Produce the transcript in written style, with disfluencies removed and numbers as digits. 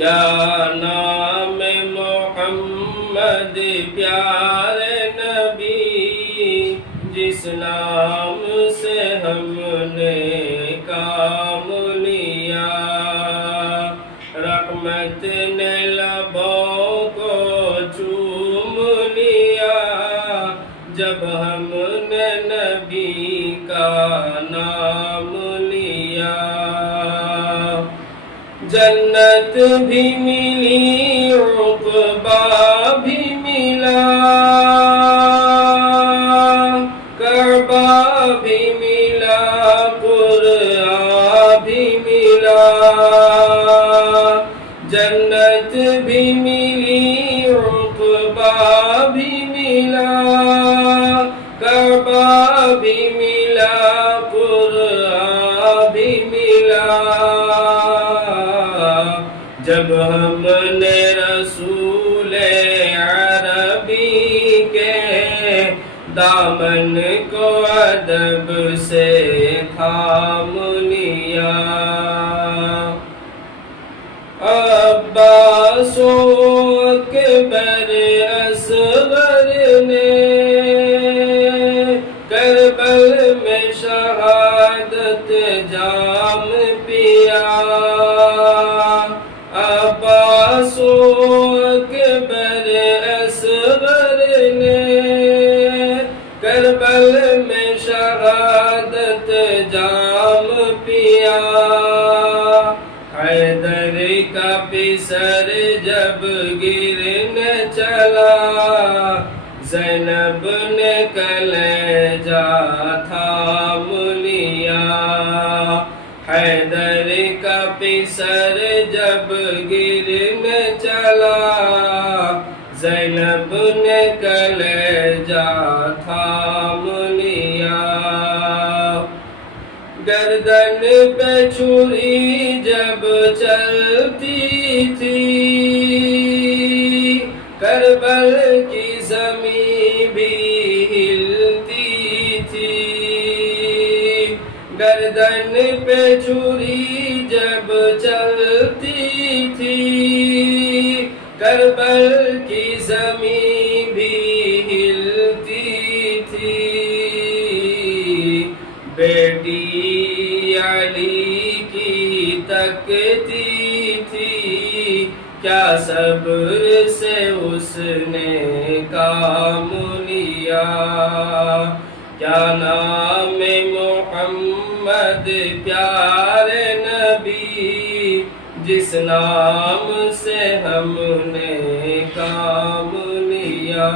کیا نام محمد پیارے نبی، جس نام سے ہم نے کام لیا، رحمت نے لبوں کو چوم لیا جب ہم نے نبی کا نام لیا۔ جنت بھی ملی، عقبہ بھی ملا، کعبہ بھی ملا، قرآن بھی ملا۔ جنت بھی ملی، عقبہ بھی ملا، کعبہ بھی ملا، قرآن بھی ملا جب ہم نے رسول عربی کے دامن کو ادب سے تھام لیا۔ عباس و اکبر اصغر نے کربل میں شہادت جام پیا۔ عباس و اکبر اصغر نے کربل میں شہادت جام پیا۔ حیدر کا پسر جب گرنے چلا، زینب نے کلیجہ تھام لیا۔ حیدر کا پسر جب گرنے چلا، زینب نے کلیجہ تھام لیا۔ گردن پہ چھری جب چلتی تھی، کربل کی زمین بھی ہلتی تھی۔ گردن پہ چھری جب چلتی تھی، کربل کی زمین بھی ہلتی تھی۔ بیٹی علی کی تکتی تھی، کیا صبر سے اس نے کام لیا۔ کیا نام محمد پیارے نبی، جس نام سے ہم نے کام لیا۔